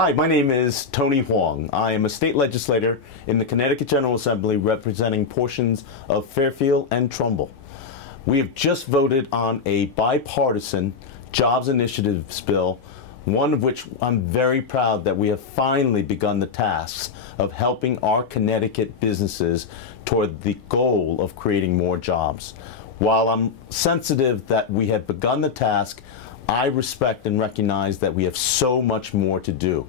Hi, my name is Tony Hwang. I am a state legislator in the Connecticut General Assembly representing portions of Fairfield and Trumbull. We have just voted on a bipartisan jobs initiatives bill, one of which I'm very proud that we have finally begun the tasks of helping our Connecticut businesses toward the goal of creating more jobs. While I'm sensitive that we have begun the task, I respect and recognize that we have so much more to do.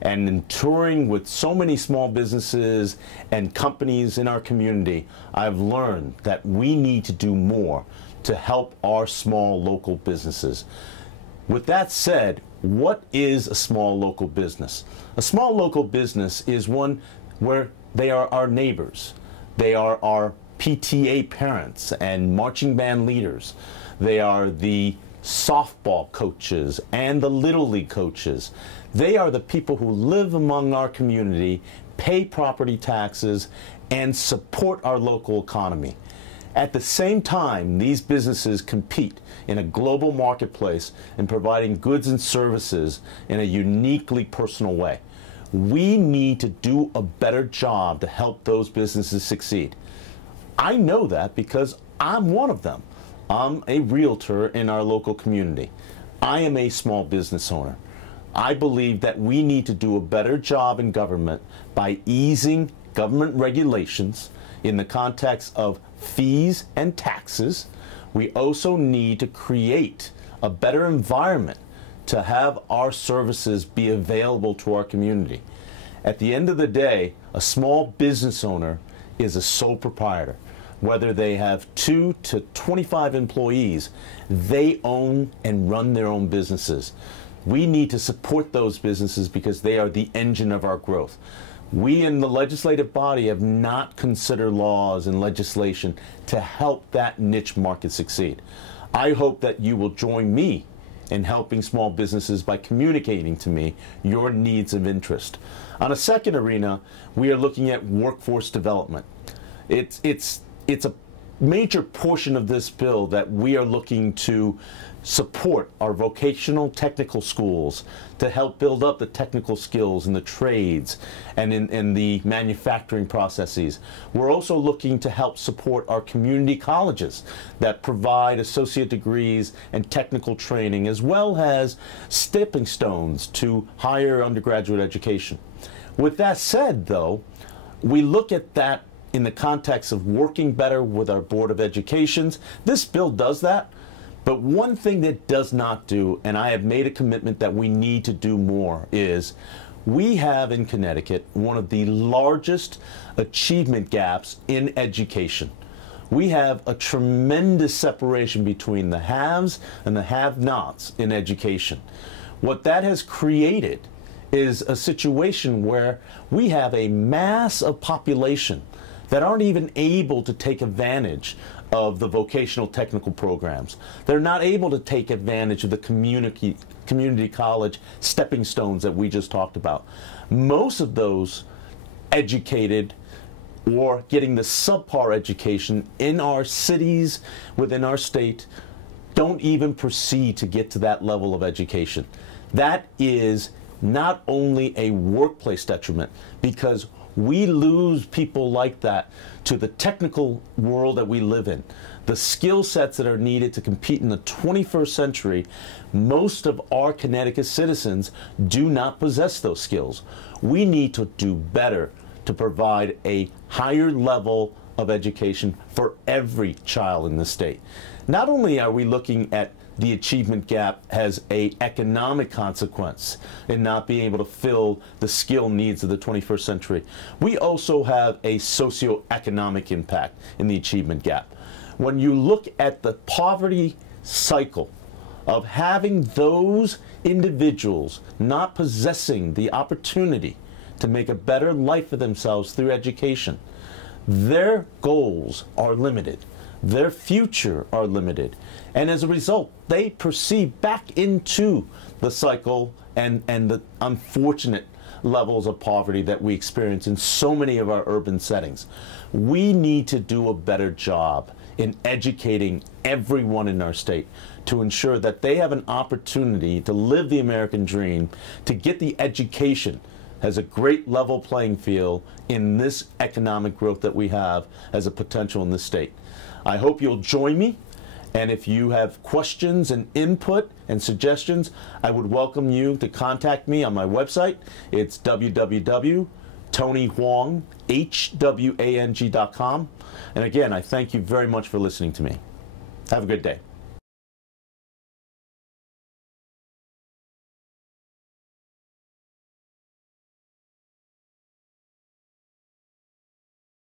And in touring with so many small businesses and companies in our community, I've learned that we need to do more to help our small local businesses. With that said, what is a small local business? A small local business is one where they are our neighbors. They are our PTA parents and marching band leaders. They are the softball coaches and the Little League coaches. They are the people who live among our community, pay property taxes, and support our local economy. At the same time, these businesses compete in a global marketplace in providing goods and services in a uniquely personal way. We need to do a better job to help those businesses succeed. I know that because I'm one of them. I'm a realtor in our local community. I am a small business owner. I believe that we need to do a better job in government by easing government regulations in the context of fees and taxes. We also need to create a better environment to have our services be available to our community. At the end of the day, a small business owner is a sole proprietor. Whether they have 2 to 25 employees, they own and run their own businesses. We need to support those businesses because they are the engine of our growth. We in the legislative body have not considered laws and legislation to help that niche market succeed. I hope that you will join me in helping small businesses by communicating to me your needs and interest. On a second arena, we are looking at workforce development. It's a major portion of this bill that we are looking to support our vocational technical schools to help build up the technical skills in the trades and in the manufacturing processes. We're also looking to help support our community colleges that provide associate degrees and technical training, as well as stepping stones to higher undergraduate education. With that said, though, we look at that in the context of working better with our Board of Educations. This bill does that, but one thing that does not do, and I have made a commitment that we need to do more, is we have in Connecticut one of the largest achievement gaps in education. We have a tremendous separation between the haves and the have-nots in education. What that has created is a situation where we have a mass of population that aren't even able to take advantage of the vocational technical programs. They're not able to take advantage of the community college stepping stones that we just talked about. Most of those educated or getting the subpar education in our cities, within our state, don't even proceed to get to that level of education. That is not only a workplace detriment, because we lose people like that to the technical world that we live in. The skill sets that are needed to compete in the 21st century, most of our Connecticut citizens do not possess those skills. We need to do better to provide a higher level of education for every child in the state. Not only are we looking at the achievement gap has an economic consequence in not being able to fill the skill needs of the 21st century, we also have a socioeconomic impact in the achievement gap. When you look at the poverty cycle of having those individuals not possessing the opportunity to make a better life for themselves through education, their goals are limited. Their future are limited. And as a result, they proceed back into the cycle and the unfortunate levels of poverty that we experience in so many of our urban settings. We need to do a better job in educating everyone in our state to ensure that they have an opportunity to live the American dream, to get the education, has a great level playing field in this economic growth that we have as a potential in this state. I hope you'll join me, and if you have questions and input and suggestions, I would welcome you to contact me on my website. It's www.TonyHwang.com. And again, I thank you very much for listening to me. Have a good day.